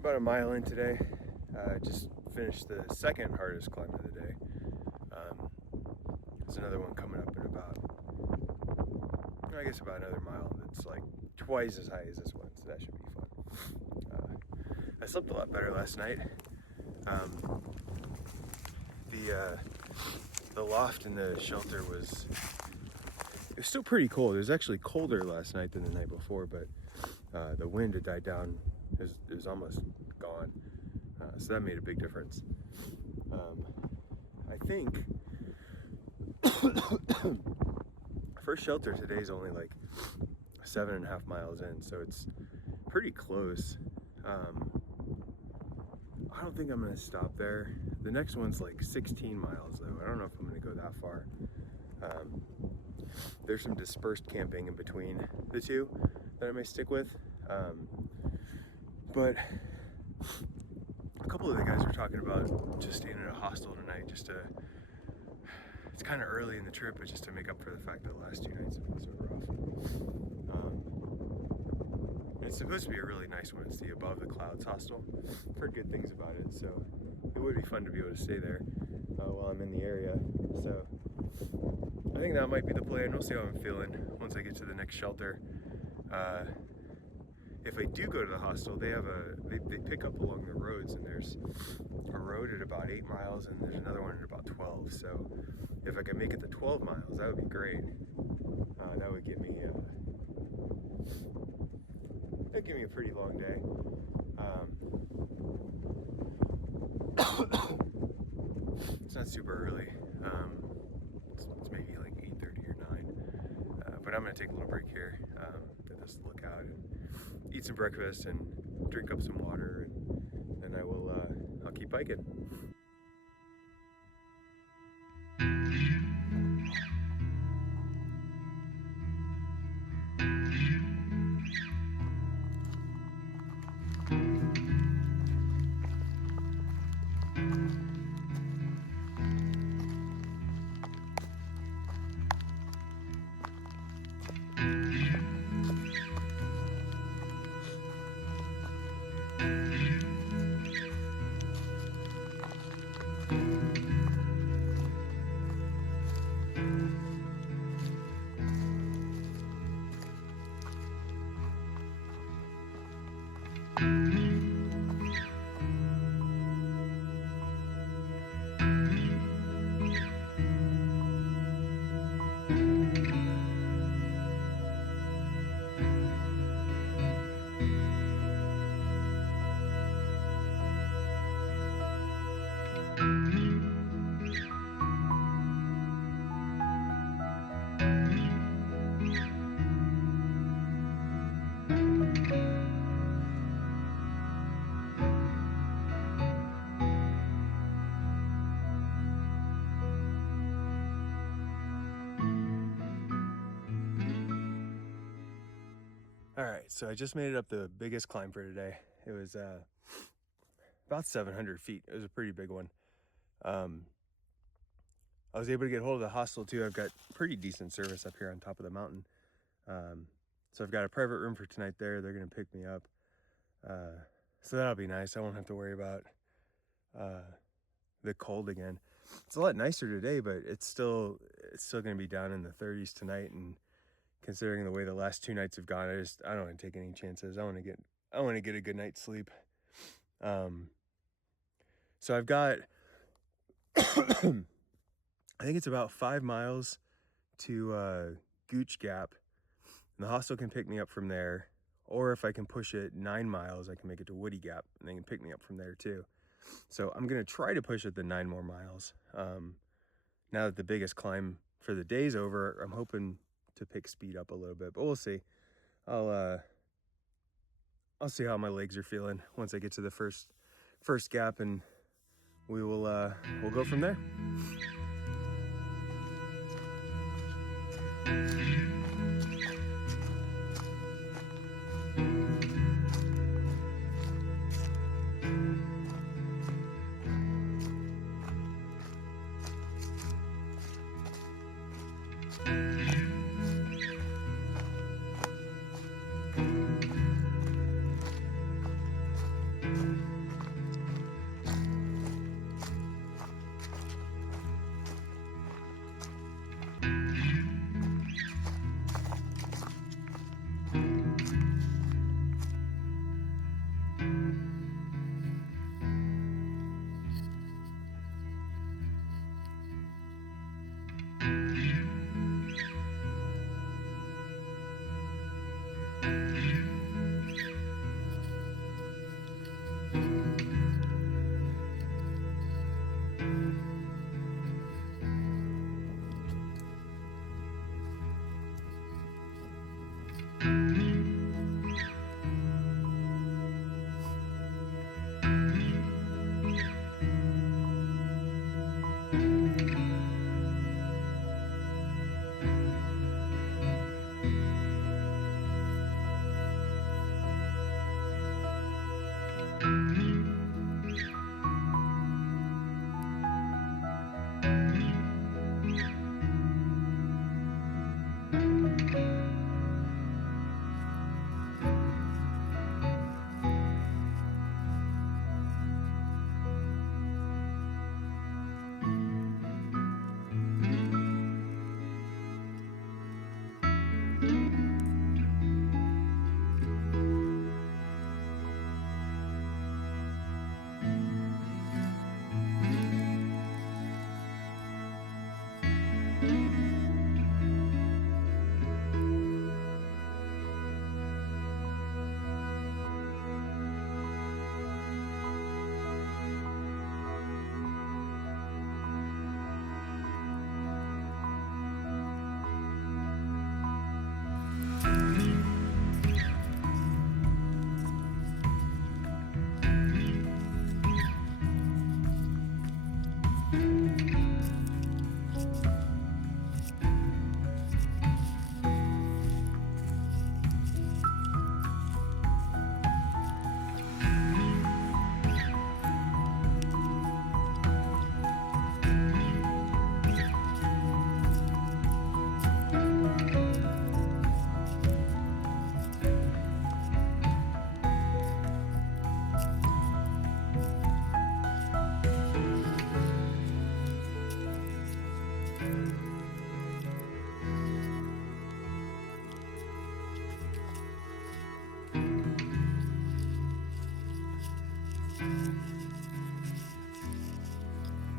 About a mile in today. Just finished the second hardest climb of the day. There's another one coming up in about another mile. That's like twice as high as this one, so that should be fun. I slept a lot better last night. The loft in the shelter was still pretty cold. It was actually colder last night than the night before, but the wind had died down. It was almost gone, so that made a big difference. I think first shelter today is only like 7.5 miles in, so it's pretty close. I don't think I'm gonna stop there. The next one's like 16 miles though. I don't know if I'm gonna go that far. There's some dispersed camping in between the two that I may stick with. But a couple of the guys were talking about just staying at a hostel tonight, it's kind of early in the trip, but just to make up for the fact that the last 2 nights have been so rough. It's supposed to be a really nice one. It's the Above the Clouds hostel. I've heard good things about it, so it would be fun to be able to stay there while I'm in the area. So I think that might be the plan. We'll see how I'm feeling once I get to the next shelter. If I do go to the hostel, they pick up along the roads, and there's a road at about 8 miles and there's another one at about 12. So if I can make it to 12 miles, that would be great. That would give me a pretty long day. It's not super early. It's maybe like 8:30 or 9. But I'm gonna take a little break here at this lookout and eat some breakfast and drink up some water, and then I'll keep hiking. All right, so I just made it up the biggest climb for today. It was about 700 feet. It was a pretty big one. I was able to get hold of the hostel too. I've got pretty decent service up here on top of the mountain. So I've got a private room for tonight there. They're gonna pick me up. So that'll be nice. I won't have to worry about the cold again. It's a lot nicer today, but it's still gonna be down in the 30s tonight, and considering the way the last 2 nights have gone, I don't want to take any chances. I want to get a good night's sleep. So I've got I think it's about 5 miles to Gooch Gap, and the hostel can pick me up from there. Or if I can push it 9 miles, I can make it to Woody Gap, and they can pick me up from there too. So I'm gonna try to push it the 9 more miles. Now that the biggest climb for the day's over, I'm hoping to pick speed up a little bit, but we'll see. I'll see how my legs are feeling once I get to the first gap, and we'll go from there.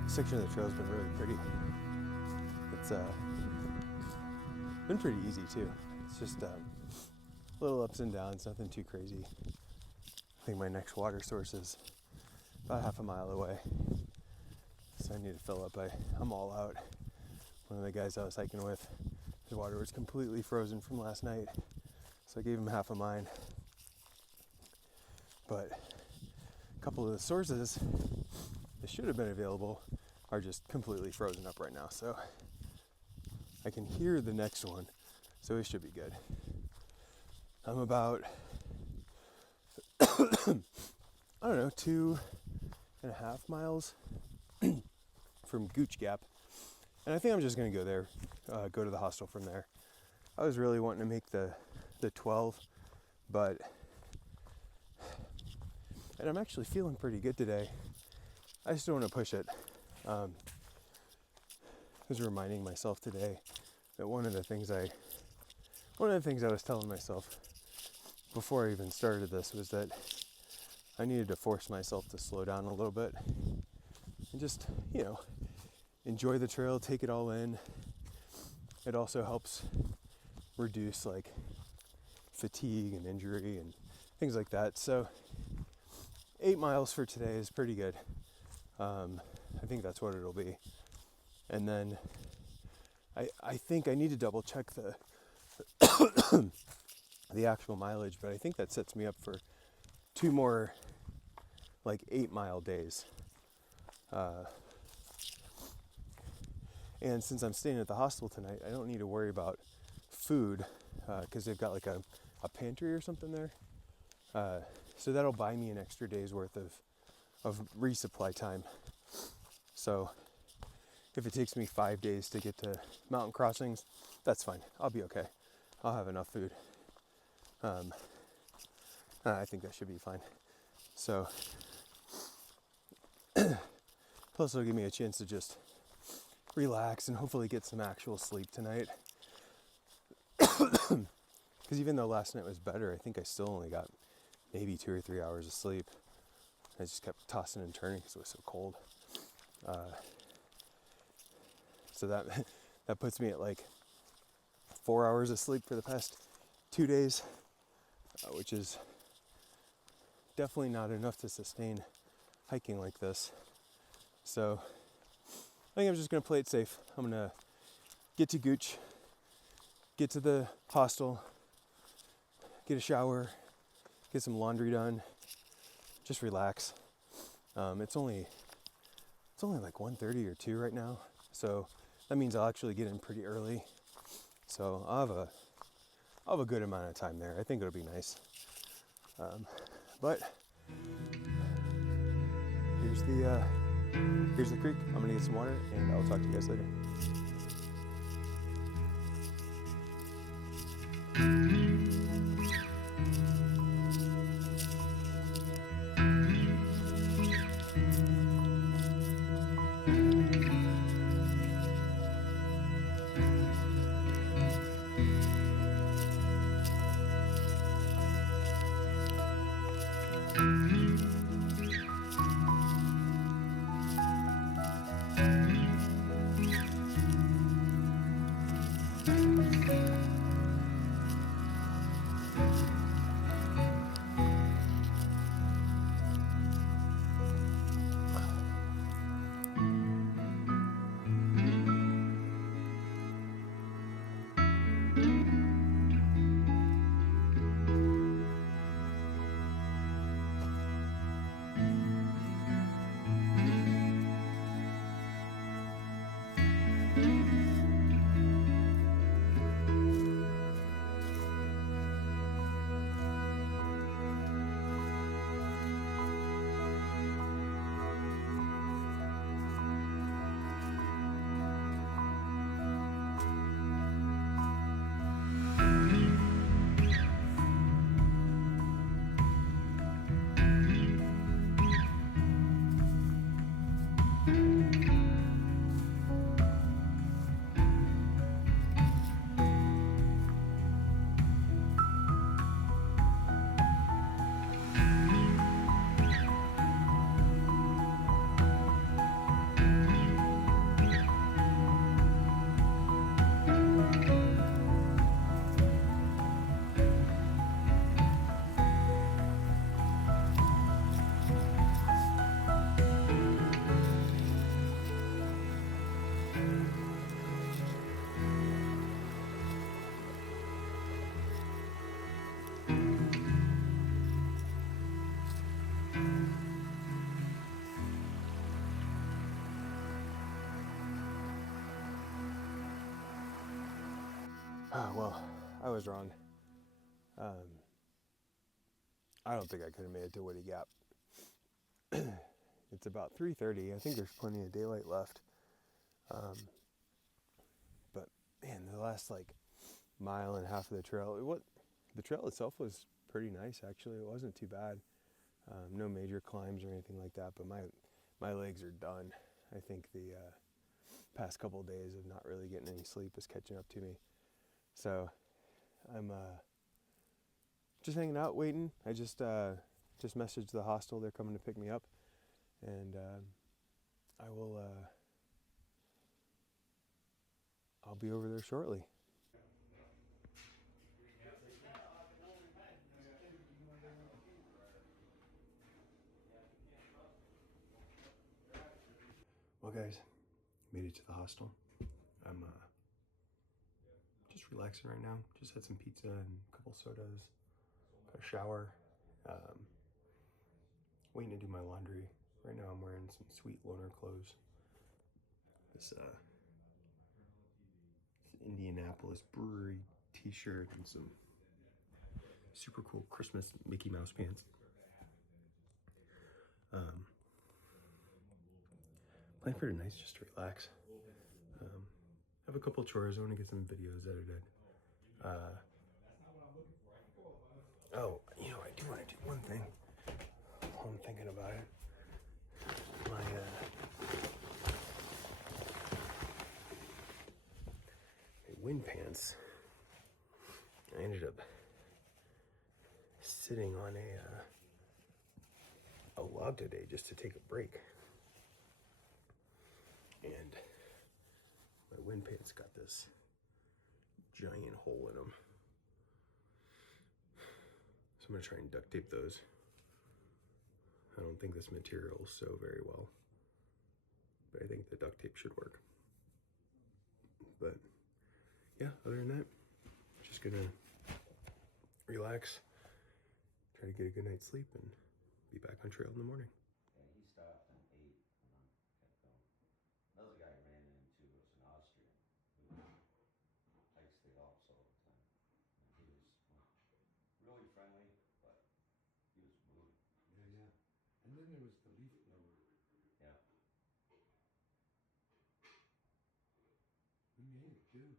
section of the trail's been really pretty. It's been pretty easy too. It's just little ups and downs, nothing too crazy. I think my next water source is about half a mile away, so I need to fill up. I'm all out. One of the guys I was hiking with, his water was completely frozen from last night, so I gave him half of mine. But a couple of the sources that should have been available are just completely frozen up right now, so I can hear the next one, so it should be good. I'm about, I don't know, 2.5 miles from Gooch Gap, and I think I'm just going to go there, go to the hostel from there. I was really wanting to make the 12, and I'm actually feeling pretty good today. I just don't want to push it. I was reminding myself today that one of the things I was telling myself before I even started this was that I needed to force myself to slow down a little bit and just, enjoy the trail, take it all in. It also helps reduce like fatigue and injury and things like that. So 8 miles for today is pretty good. I think that's what it'll be. And then I think I need to double check the the actual mileage, but I think that sets me up for 2 more like 8-mile days. And since I'm staying at the hostel tonight, I don't need to worry about food because they've got like a pantry or something there. So that'll buy me an extra day's worth of resupply time. So if it takes me 5 days to get to mountain crossings, that's fine. I'll be okay. I'll have enough food. I think that should be fine. So, plus it'll give me a chance to just relax and hopefully get some actual sleep tonight. Because even though last night was better, I think I still only got maybe 2 or 3 hours of sleep. I just kept tossing and turning because it was so cold. So that puts me at like 4 hours of sleep for the past 2 days, which is definitely not enough to sustain hiking like this. So I think I'm just going to play it safe. I'm going to get to Gooch, get to the hostel, get a shower, get some laundry done, just relax. It's only like 1:30 or 2 right now, so that means I'll actually get in pretty early. So I'll have a good amount of time there. I think it'll be nice. But here's the creek. I'm gonna get some water, and I'll talk to you guys later. Oh, well, I was wrong. I don't think I could have made it to Woody Gap. It's about 3:30. I think there's plenty of daylight left. But man, the last like mile and a half of the trail, the trail itself was pretty nice actually. It wasn't too bad. No major climbs or anything like that. But my legs are done. I think the past couple of days of not really getting any sleep is catching up to me. So I'm just hanging out, waiting. I just messaged the hostel. They're coming to pick me up, and I will. I'll be over there shortly. Well, guys, made it to the hostel. I'm just relaxing right now. Just had some pizza and a couple sodas. Got a shower. Um, Waiting to do my laundry. Right now, I'm wearing some sweet loner clothes. This Indianapolis Brewery T-shirt and some super cool Christmas Mickey Mouse pants. Plan for tonight just to relax. Have a couple chores. I want to get some videos edited. Oh, I do want to do one thing while I'm thinking about it. My wind pants. I ended up sitting on a log today just to take a break, and my wind pants got this giant hole in them. So I'm gonna try and duct tape those. I don't think this material will sew very well, but I think the duct tape should work. But yeah, other than that, just gonna relax, try to get a good night's sleep, and be back on trail in the morning. Yeah, he stopped and ate and then kept going. Another guy I ran into was an Austrian who hikes the Alps all the time. And he was really friendly, but he was moving. Yeah. And then there was the leaf blower. Yeah. We made it too.